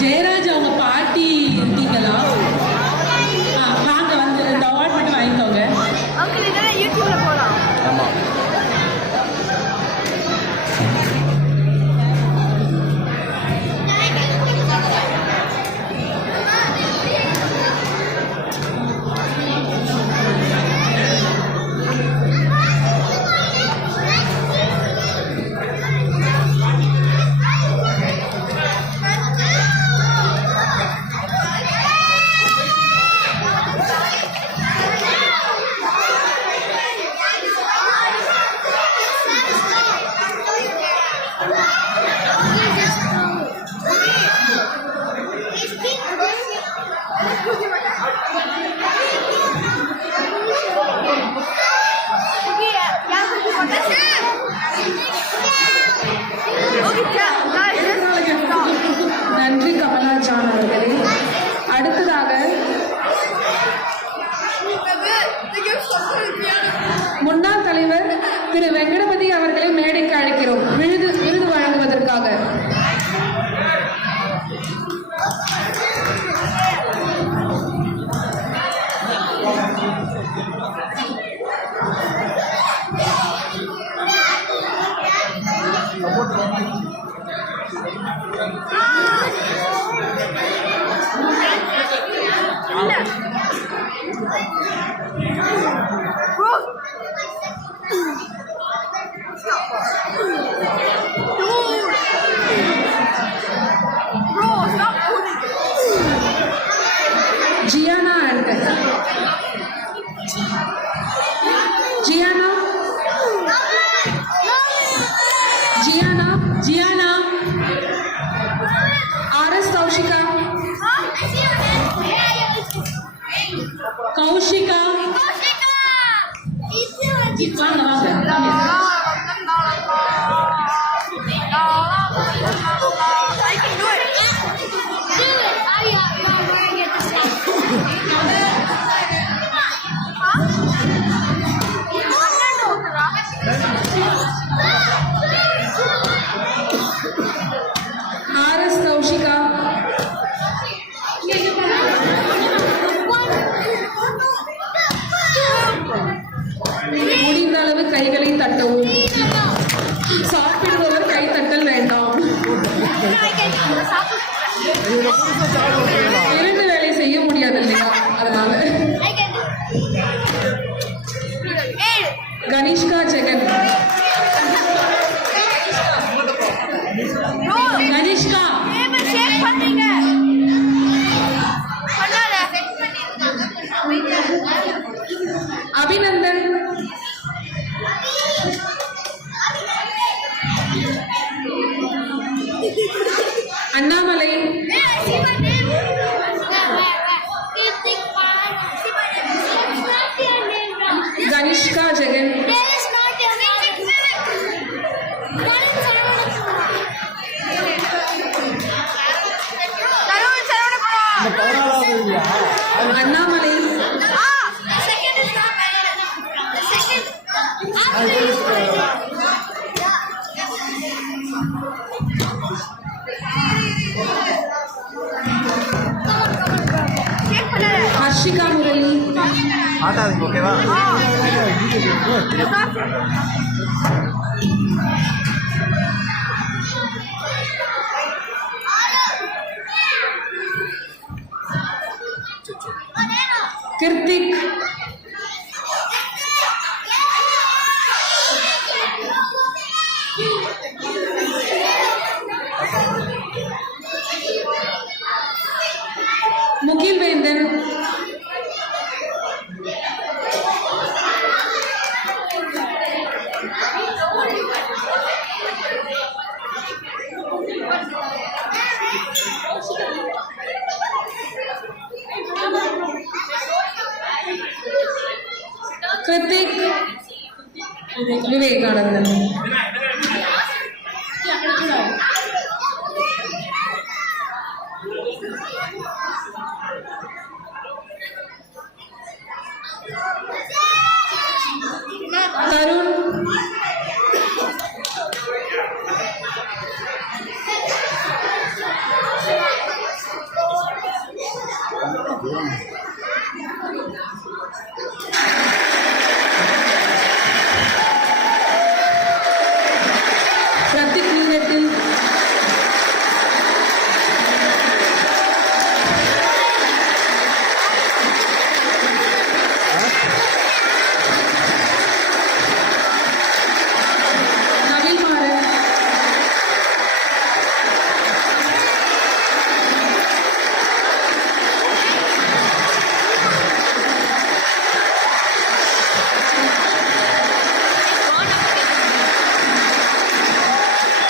ஜெயராஜ் அவங்க பாட்டி இருந்தீங்களா? வாங்க வந்து இந்த அவார்ட் மட்டும் வாங்கிக்கோங்க. யூடியூப்ல போலாம். ஆமா. நன்றி கமலாஜான் அவர்களே. அடுத்ததாக முன்னாள் தலைவர் திரு வெங்கடபதி அவர்களை மேடைக்கு அழைக்கிறோம் விருது வழங்குவதற்காக. Gianna Anton. Gianna. Gianna. Gianna. R.S. Kaushika. Kaushika. R.S. Kaushika. முடிந்த அளவு கைகளை தட்டவும். சாப்பிடுபவர் கை தட்டல் வேண்டாம். இரண்டு வேலை செய்ய முடியாது இல்லையா, அதனால. கனிஷ்கா ஜெகன். கனிஷ்கா அபிநந்தன். அண்ணாமலை. கனிஷ்கா ஜெகன். அண்ணாமலை. ஹர்ஷிகா முரளி. ஆட்டாதீங்க, ஓகேவா? கிருத்திக். முகில்வேந்தன். கிருத்திக். விவேகானந்தன்.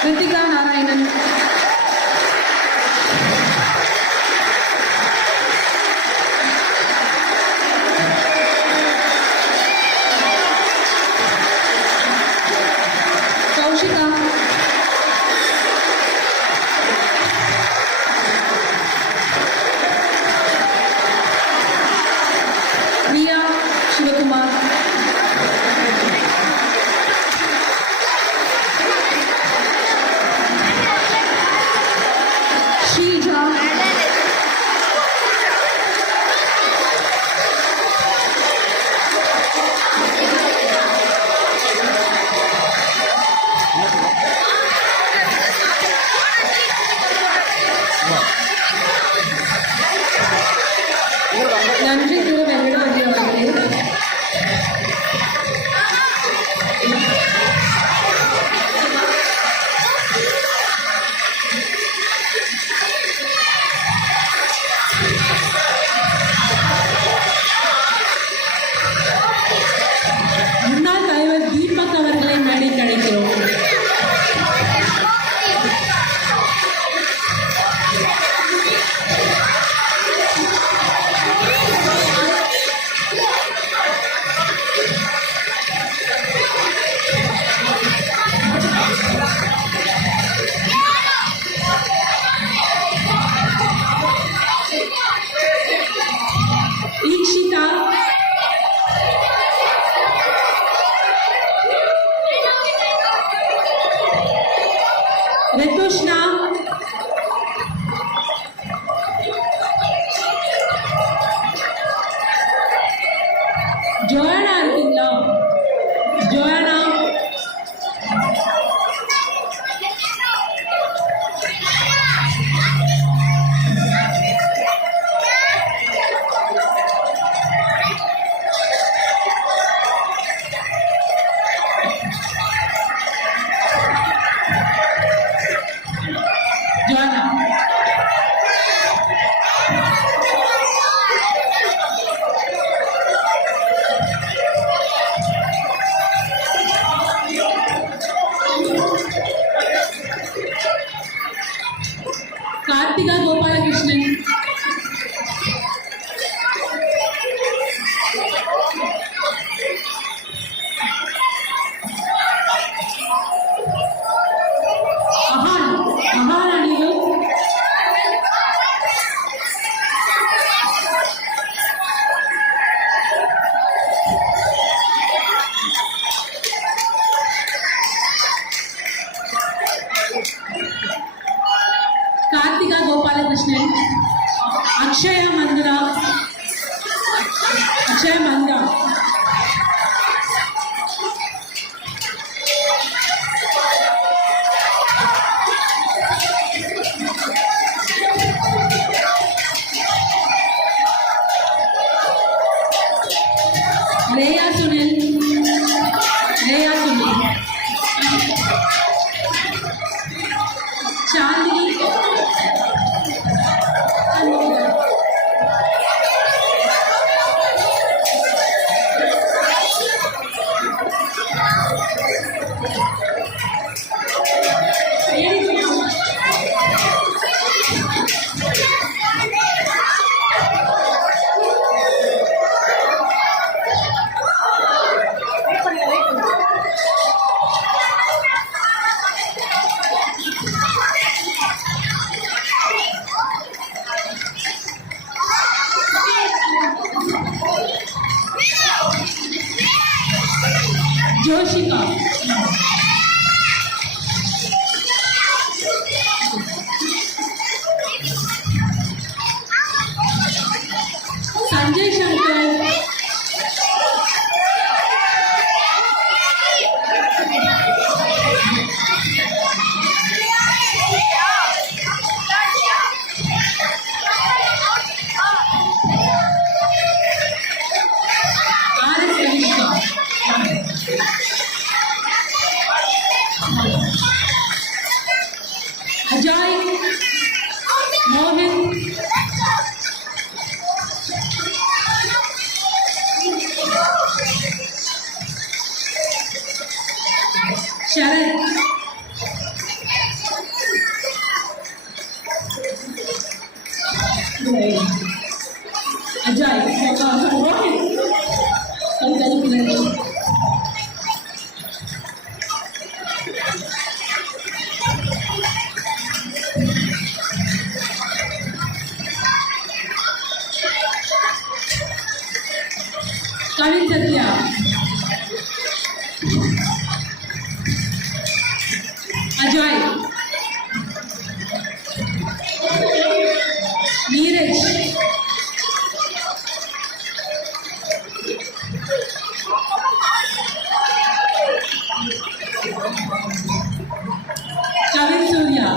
கிருத்திகா நாராயணன், கௌஷிகா, பிரியா சிவகுமார், ஸ்ரீஜா, நன்றி திரு வெங்கடவதி அவர்களே. முன்னாள் தலைவர் தீபக் அவர்களை மேடைக்கு அழைக்கிறோம். ஈக்ஷிதா, ரித்துஷ்ணா, ஜோயானா இருக்கீங்களா? ஜோயானா, ஜோயானா, கார்த்திகா கோபாலகிருஷ்ணன், அஹான், அஹான் அணிவு, கார்த்திகா கோபாலகிருஷ்ணன், அக்ஷயா மந்திரா, அக்ஷயா மந்திரா, லேயா சுனில், லேயா சுனில், Chandni, Ajay, Rohit. Kavin Satya. Ajay. Neeraj. Kavin Surya.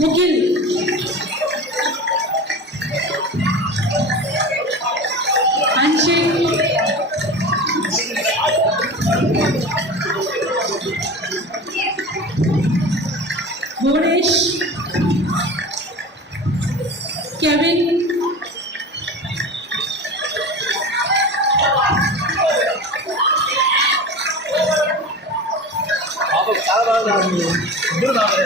Mukil. Anshik. Bhunesh. Kevin. బాబు చాలా బాగా ఇద్దరు బాగా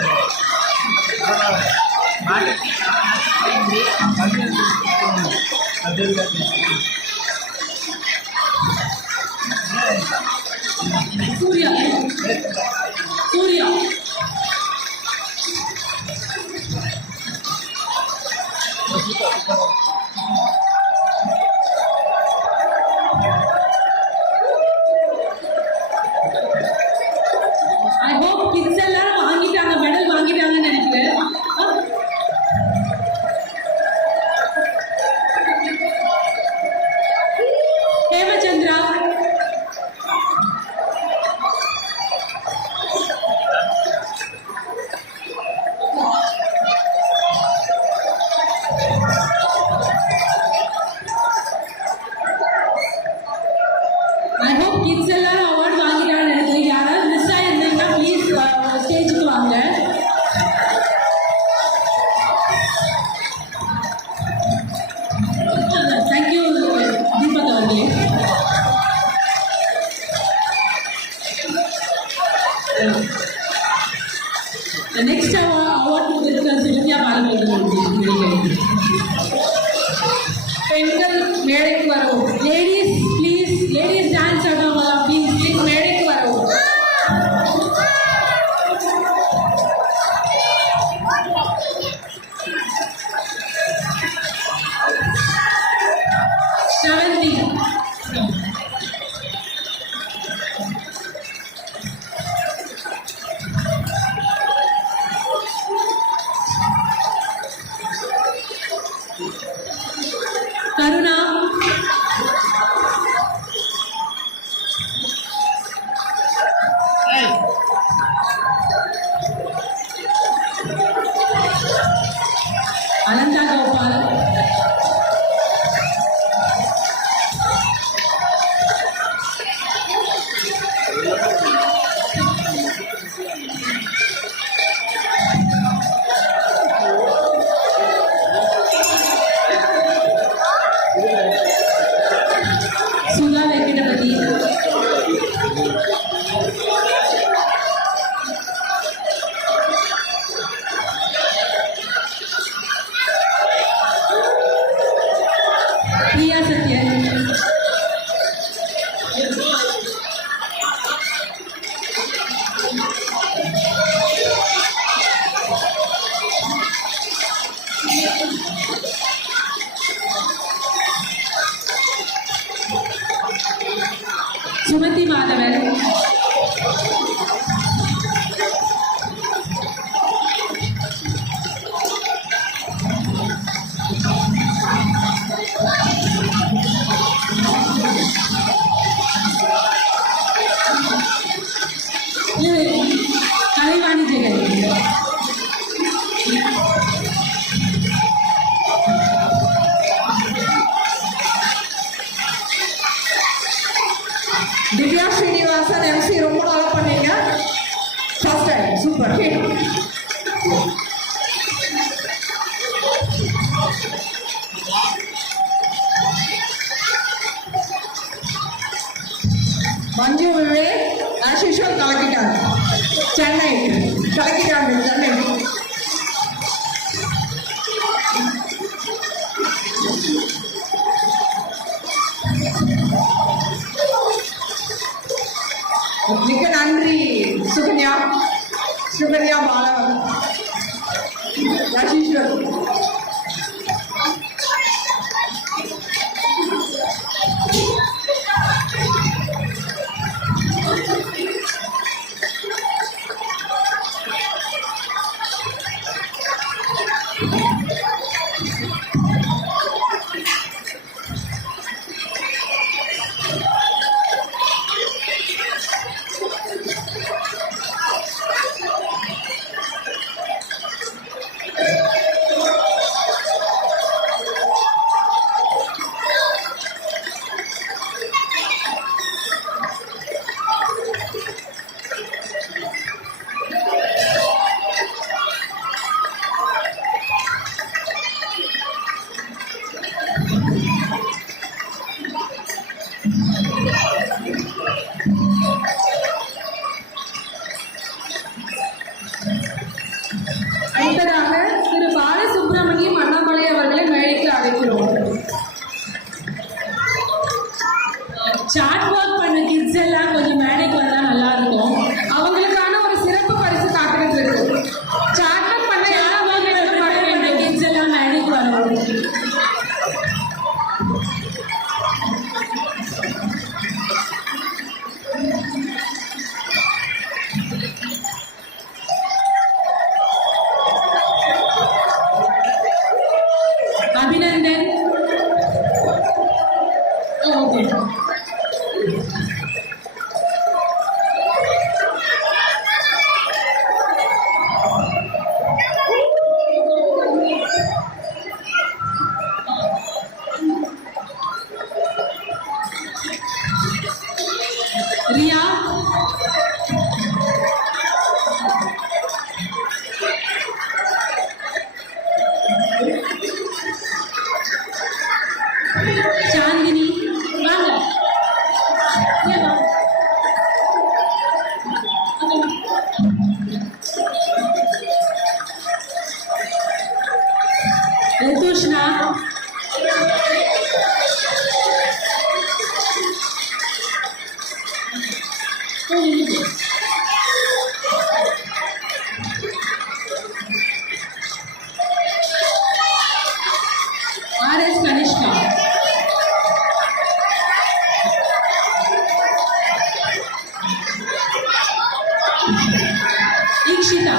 Surya. Surya. I hope kids எல்லாரும் வாங்கிட்டாங்க மெடல் வாங்கிட்டாங்கன்னு நினைக்கிறேன். ஹேமச்சந்திரா. I hope kids எல்லாரும் அவார்ட் வாங்கிட்டாங்கன்னு நினைக்கிறேன். யாராவது மிஸ் ஆயிருந்தீங்கன்னா ப்ளீஸ் ஸ்டேஜுக்கு வாங்க. தேங்க்யூ தீபக் அவர்களே. நெக்ஸ்ட் அவார்ட் சிவன்யா பாலமுருகன். பெண்கள் மேடைக்கு வரவும். லேடிஸ் ப்ளீஸ், லேடிஸ் டான்ஸ் ஆடுவாங்க ப்ளீஸ் மேடைக்கு வரவும். Shavandi. Karuna. Ananta Gopal. Sudha Venkatapati. Priya Satya. Sumati Madhavan. Kalivani Jagan. Divya Srinivasan MC ரொம்ப நல்லா பண்ணீங்க. First time super hit. Vivek as usual கலக்கிட்டாங்க. சென்னை கலக்கிட்டாங்க சென்னை. மிக்க நன்றி சுகன்யா பாலவன் as usual. அடுத்ததாக திரு பாலசுப்ரமணியம் அண்ணாமலை அவர்களை மேடைக்கு அழைக்கிறோம். சாட் ஒர்க் பண்ண கிட்ஸ் எல்லாம் கொஞ்சம் மேடைக்கு வந்தா நல்லா இருக்கும். அவங்களுக்கான ஒரு சிறப்பு பரிசு காத்துக்கிட்டு இருக்கு. சாட் பண்ண கிட்ஸ் எல்லாம் மேடைக்கு வரணும். அபிநந்தன் ஓகே. ரியா சாந்தினி வாங்க. இங்க வா. ரிதுஷ்ணா RS கனிஷ்கா ஈக்ஷிதா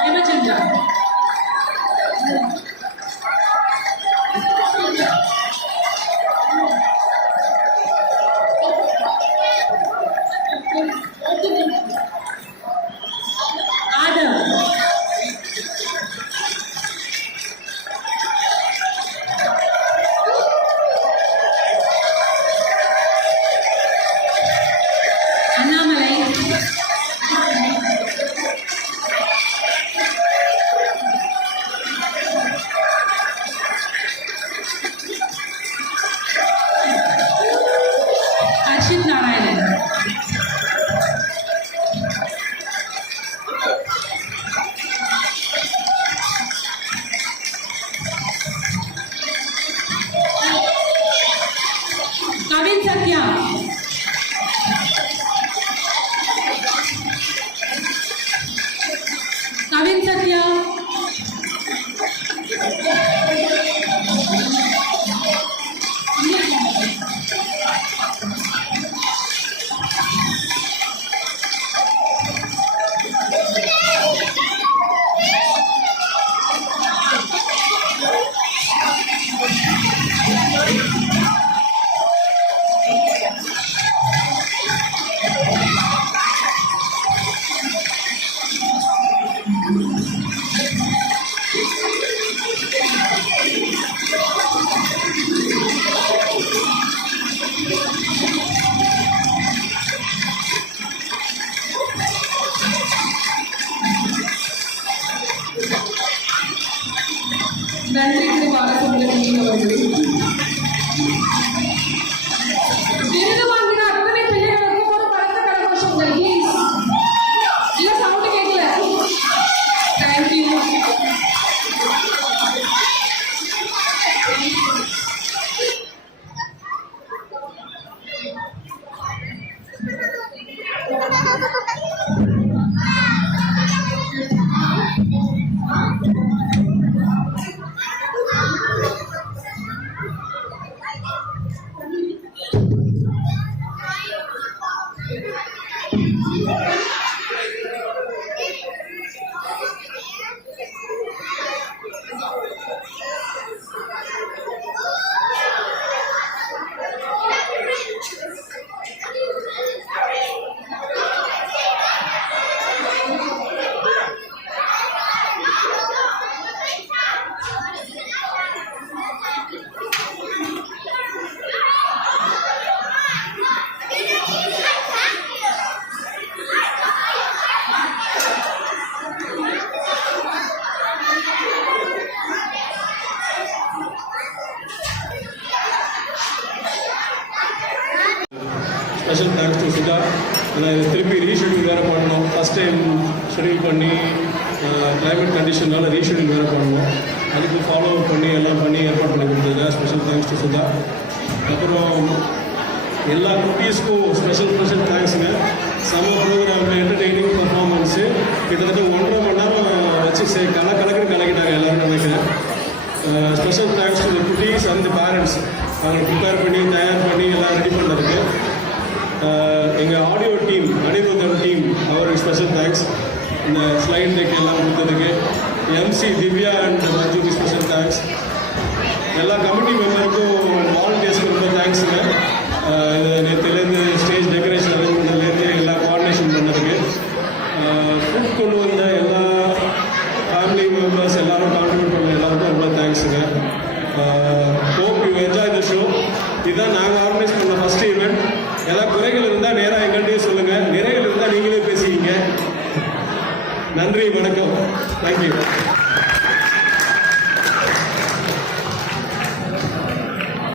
ஹேமச்சந்திரா ஆதம் அண்ணாமலை அர்ஷித் நாராயணன் கவின் சத்யா கவின் சத்யா நன்றி திரு பாலசுப்ரமணியன் அவர்களே. விருது வாங்கின அத்தனை பிள்ளைகளுக்கும் ஒரு பலத்த கரகோஷங்கள் ப்ளீஸ். இல்ல சவுண்ட் கேட்கல. Thank you. Special thanks to Sudha. நான் திருப்பி ரீஷெடியூல் வேறு பண்ணணும். ஃபஸ்ட் டைம் ஷெடியூல் பண்ணி கிளைமேட் கண்டிஷனால் ரீஷெடியூல் வேறு பண்ணணும். அதுக்கு ஃபாலோ பண்ணி எல்லாம் பண்ணி ஏற்பாடு பண்ணி கொடுத்தது ஸ்பெஷல் தேங்க்ஸ் டு சுதா. அப்புறம் எல்லா குட்டீஸ்க்கும் ஸ்பெஷல் தேங்க்ஸுங்க. செம்ம ப்ரோக்ராமில் என்டர்டெய்னிங் பர்ஃபார்மன்ஸு கிட்டத்தட்ட 1.5 மணி நேரம் வச்சு கலக்கிட்டாங்க எல்லோரும் நினைக்கிறேன். ஸ்பெஷல் தேங்க்ஸ் டு குட்டீஸ் அண்ட் பேரண்ட்ஸ். அவங்க ப்ரிப்பேர் பண்ணி தயார் பண்ணி எல்லாம் ரெடி பண்ணுறதுக்கு. எங்கள் ஆடியோ டீம் அனிருத்தம் டீம் அவருக்கு ஸ்பெஷல் தேங்க்ஸ். இந்த ஸ்லைட் டெக் எல்லாம் கொடுத்ததுக்கு. எம்சி திவ்யா அண்ட் மஞ்சுக்கு ஸ்பெஷல் தேங்க்ஸ். எல்லா கமிட்டி மெம்பருக்கும் வாலண்டியர்ஸ்க்கு ரொம்ப தேங்க்ஸுங்க. நேற்றுலேருந்து ஸ்டேஜ் டெக்கரேஷன் அரேஞ்ச்மெண்ட்லேருந்து எல்லாம் கோஆர்டினேஷன் பண்ணதுக்கு. ஃபுட் கொண்டு வந்த எல்லா ஃபேமிலி மெம்பர்ஸ் எல்லாரும் கான்ட்ரிபியூட் பண்ண எல்லாருக்கும் ரொம்ப தேங்க்ஸுங்க. Hope you enjoy the show. இதுதான் நாங்கள் ஆர்கனைஸ் பண்ண ஃபஸ்ட் ஈவெண்ட். ஏதாவது குறைகள் இருந்தால் நேராக எங்கள்கிட்டயே சொல்லுங்கள். நிறைகள் இருந்தால் நீங்களே பேசிக்கிங்க. நன்றி, வணக்கம். தேங்க்யூ.